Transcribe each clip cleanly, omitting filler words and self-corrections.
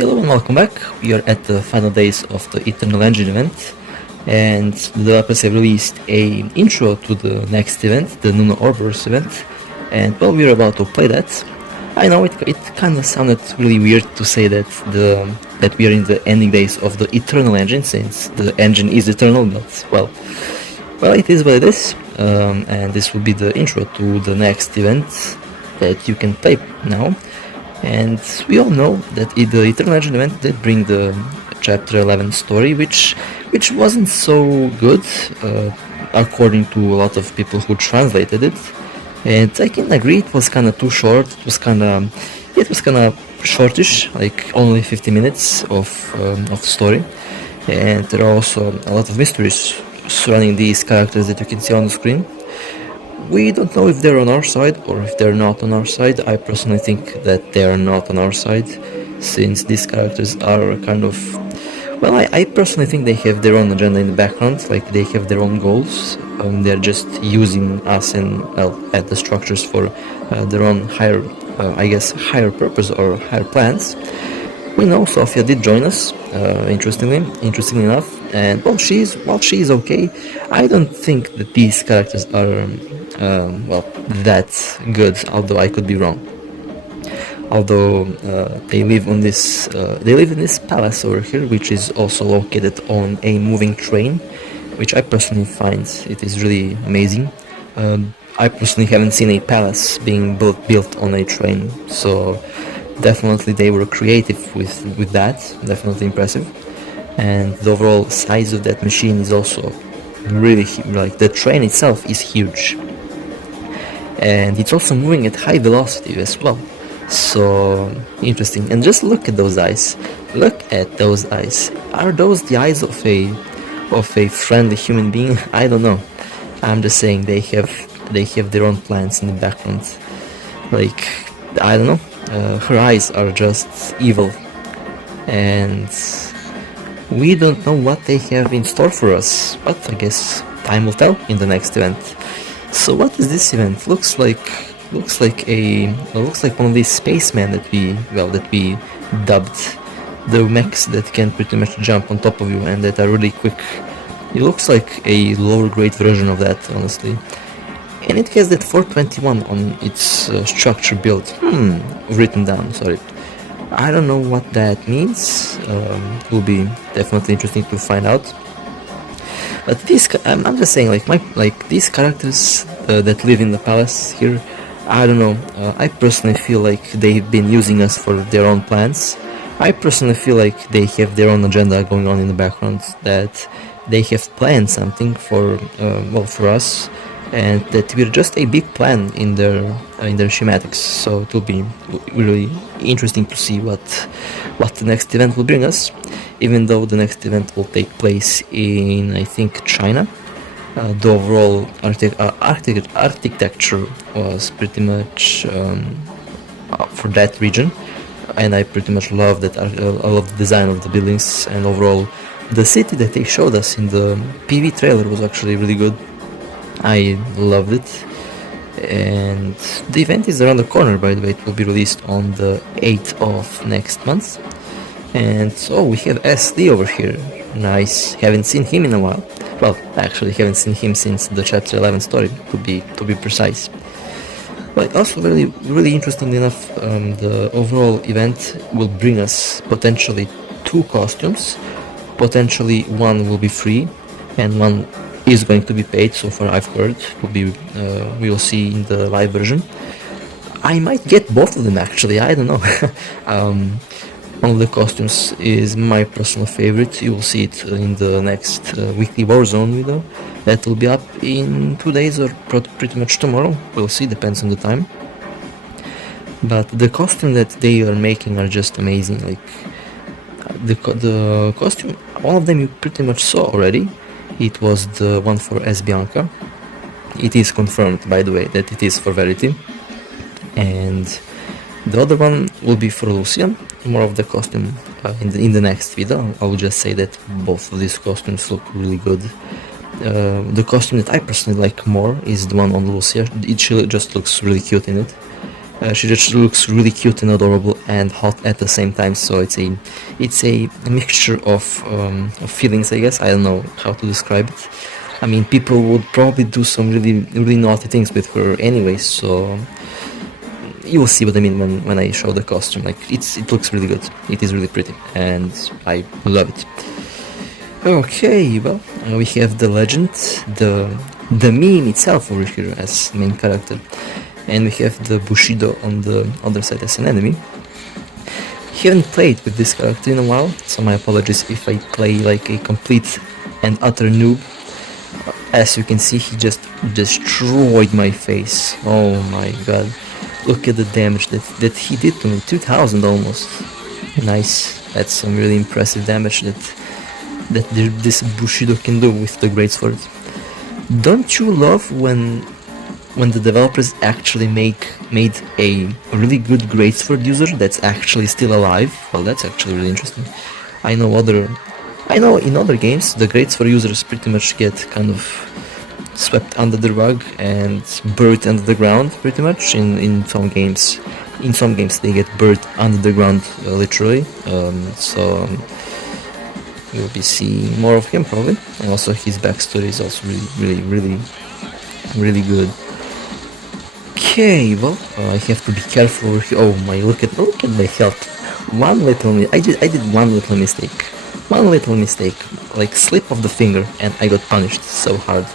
Hello and welcome back. We are at the final days of the Eternal Engine event, and the developers have released a intro to the next event, the NONA Ouroboros event, and well, we're about to play that. I know it kind of sounded really weird to say that that we are in the ending days of the Eternal Engine, since the engine is eternal, but well, it is what it is, and this will be the intro to the next event that you can play now. And we all know that the Eternal Engine event did bring the Chapter 11 story, which wasn't so good, according to a lot of people who translated it. And I can agree, it was kind of too short. It was kind of shortish, like only 50 minutes of story. And there are also a lot of mysteries surrounding these characters that you can see on the screen. We don't know if they're on our side or if they're not on our side. I personally think that they are not on our side, since these characters are kind of... Well, I personally think they have their own agenda in the background, like they have their own goals. They're just using us and, well, at the structures for their own higher purpose or higher plans. We know Sophia did join us, interestingly enough, and while she is okay, I don't think that these characters are that good, although I could be wrong. Although they live in this palace over here, which is also located on a moving train, which I personally find it is really amazing. I personally haven't seen a palace being built on a train, so definitely they were creative with that. Definitely impressive. And the overall size of that machine is also really like the train itself is huge, and it's also moving at high velocity as well. So interesting. And just look at those eyes. Are those the eyes of a friendly human being? I don't know. I'm just saying they have their own plans in the background. Like, I don't know. Her eyes are just evil, and we don't know what they have in store for us, but I guess time will tell in the next event. So what is this event? Looks like one of these spacemen that we dubbed, the mechs that can pretty much jump on top of you and that are really quick. It looks like a lower grade version of that, honestly. And it has that 421 on its structure build. Written down, sorry. I don't know what that means. Will be definitely interesting to find out. But I'm just saying, like these characters that live in the palace here, I don't know. I personally feel like they've been using us for their own plans. I personally feel like they have their own agenda going on in the background, that they have planned something for us, and that we're just a big plan in their schematics. So it will be really interesting to see what the next event will bring us, even though the next event will take place in, I think, China. The overall architecture was pretty much for that region, and I pretty much love that. I love the design of the buildings, and overall the city that they showed us in the PV trailer was actually really good. I loved it. And the event is around the corner, by the way. It will be released on the 8th of next month. And so we have SD over here. Nice. Haven't seen him in a while. Well, actually haven't seen him since the Chapter 11 story, to be precise. But also really interestingly enough, the overall event will bring us potentially 2 costumes. Potentially one will be free and one is going to be paid. So far I've heard we will see in the live version. I might get both of them, actually. I don't know. One of the costumes is my personal favorite. You will see it in the next weekly Warzone video that will be up in 2 days or pretty much tomorrow. We'll see, depends on the time. But the costume that they are making are just amazing. Like the costume, one of them you pretty much saw already. It was the one for S. Bianca. It is confirmed, by the way, that it is for Verity. And the other one will be for Lucian. More of the costume in the next video. I will just say that both of these costumes look really good. The costume that I personally like more is the one on Lucia. It just looks really cute in it. She just looks really cute and adorable and hot at the same time. So it's a mixture of feelings, I guess. I don't know how to describe it. I mean, people would probably do some really naughty things with her anyway. So you will see what I mean when I show the costume. Like it looks really good. It is really pretty, and I love it. Okay, well, we have the legend, the meme itself over here as main character, and we have the Bushido on the other side as an enemy. Haven't played with this character in a while, so my apologies if I play like a complete and utter noob. As you can see, he just destroyed my face. Oh my god. Look at the damage that he did to me. 2000 almost. Nice. That's some really impressive damage that this Bushido can do with the greatsword. Don't you love when the developers actually made a really good greatsword user that's actually still alive? Well, that's actually really interesting. I know in other games the greatsword users pretty much get kind of swept under the rug and buried under the ground pretty much. In some games they get buried under the ground literally. So we'll be seeing more of him probably, and also his backstory is also really good. Okay, well, I have to be careful over here. Oh my, look at my health. I did one little mistake, like slip of the finger, and I got punished so hard.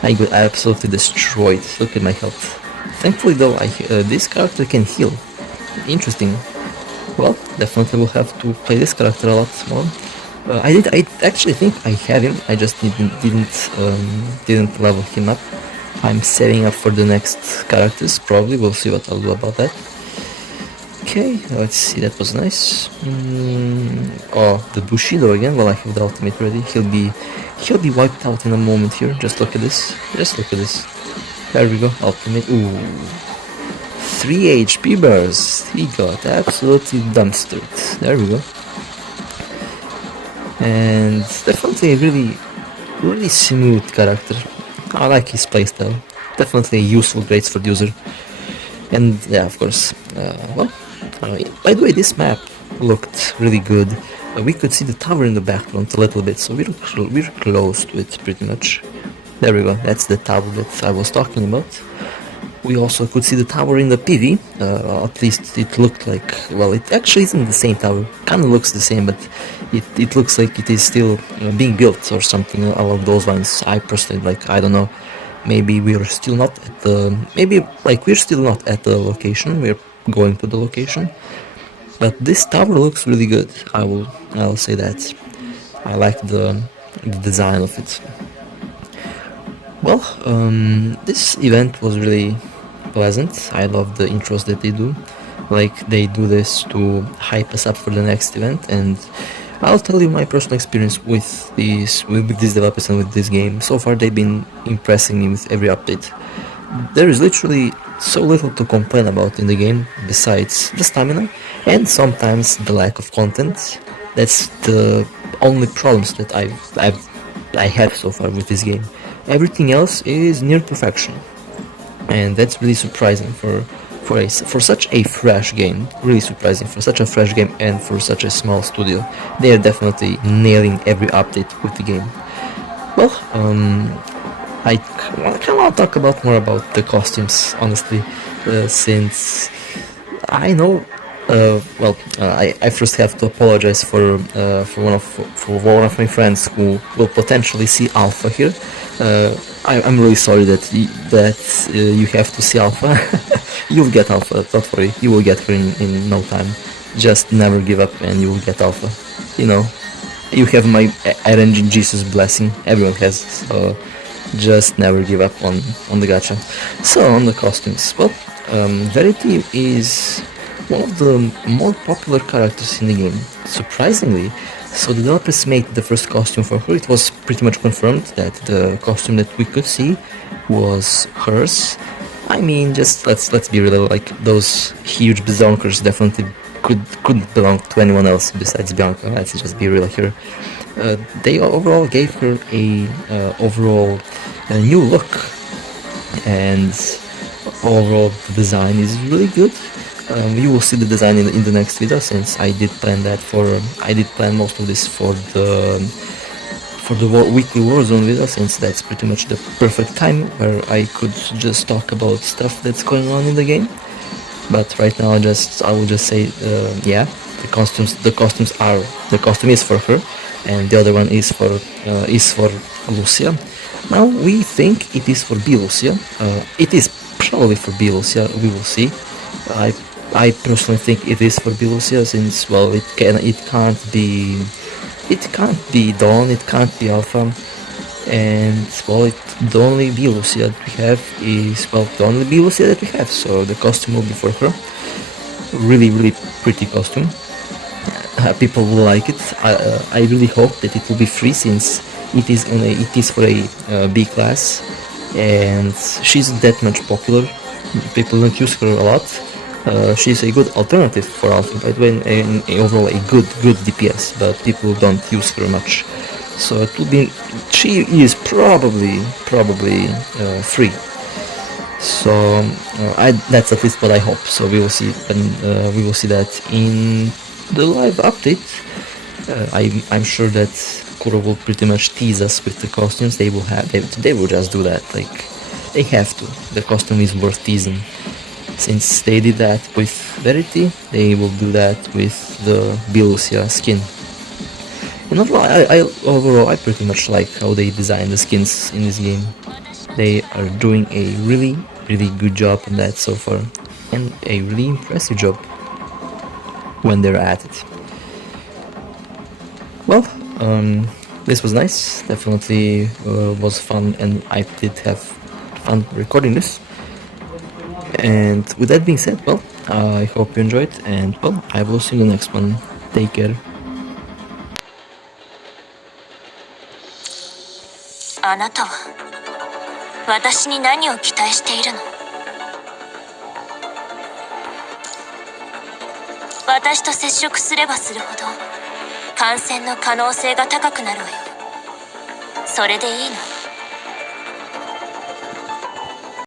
I got absolutely destroyed. Look at my health. Thankfully though, this character can heal. Interesting. Well, definitely will have to play this character a lot more. I actually think I have him. I just didn't level him up. I'm saving up for the next characters. Probably we'll see what I'll do about that. Okay, let's see. That was nice. Oh, the Bushido again. Well, I have the ultimate ready. He'll be wiped out in a moment here. Just look at this. There we go. Ultimate. Ooh. 3 HP burst. He got absolutely dumpstered. There we go. And definitely a really smooth character. I like his playstyle. Definitely a useful greatsword user. And yeah, of course. By the way, this map looked really good. We could see the tower in the background a little bit, so we're close to it pretty much. There we go. That's the tower that I was talking about. We also could see the tower in the PV. At least it looked like, well, it actually isn't the same tower. Kind of looks the same, but it looks like it is still being built or something along those lines. I personally, I don't know, maybe we're still not at the location. We're going to the location, but this tower looks really good. I'll say that. I like the design of it. Well, this event was really pleasant. I love the intros that they do. They do this to hype us up for the next event, and I'll tell you my personal experience with these developers and with this game. So far they've been impressing me with every update. There is literally so little to complain about in the game besides the stamina and sometimes the lack of content. That's the only problems that I have so far with this game. Everything else is near perfection, and that's really surprising for such a fresh game. Really surprising for such a fresh game and for such a small studio. They are definitely nailing every update with the game. Well, I kind of want to talk more about the costumes, honestly, since I know. I first have to apologize for one of my friends who will potentially see Alpha here. I'm really sorry that you have to see Alpha. You'll get Alpha, don't worry. You will get her in no time. Just never give up, and you will get Alpha. You know, you have my RNG Jesus blessing. Everyone has. So just never give up on the gacha. So on the costumes, well, Verity is one of the more popular characters in the game, surprisingly. So the developers made the first costume for her. It was pretty much confirmed that the costume that we could see was hers. I mean, just let's be real, those huge bizonkers definitely couldn't belong to anyone else besides Bianca. Let's just be real here. They overall gave her a new look, and overall the design is really good. You will see the design in the next video, since I did plan most of this for the weekly Warzone video, since that's pretty much the perfect time where I could just talk about stuff that's going on in the game. But right now I will just say, yeah, the costume is for her, and the other one is for Lucia. Now we think it is for B Lucia. It is probably for B Lucia. We will see. I personally think it is for B Lucia, since, well, it can't be Dawn, it can't be Alpha, and, well, the only B Lucia that we have is, well, the only B Lucia that we have, so the costume will be for her. Really, really pretty costume. People will like it. I really hope that it will be free, since it is for a B class, and she's that much popular. People don't use her a lot. She's a good alternative for Alpha, by the way, and overall a good DPS, but people don't use her much. So it will be. She is probably free. So that's at least what I hope. So we will see, and we will see that in the live update. I'm sure that Kuro will pretty much tease us with the costumes. They will just do that. Like, they have to. The costume is worth teasing. Since they did that with Verity, they will do that with the Bilucia skin. And overall, I pretty much like how they design the skins in this game. They are doing a really good job on that so far, and a really impressive job when they're at it. Well, this was nice. Definitely was fun, and I did have fun recording this. And with that being said, well, I hope you enjoyed, and, well, I will see you in the next one. Take care. あなたは私に何を期待しているの？私と接触すればするほど感染の可能性が高くなるわよ。それでいいの？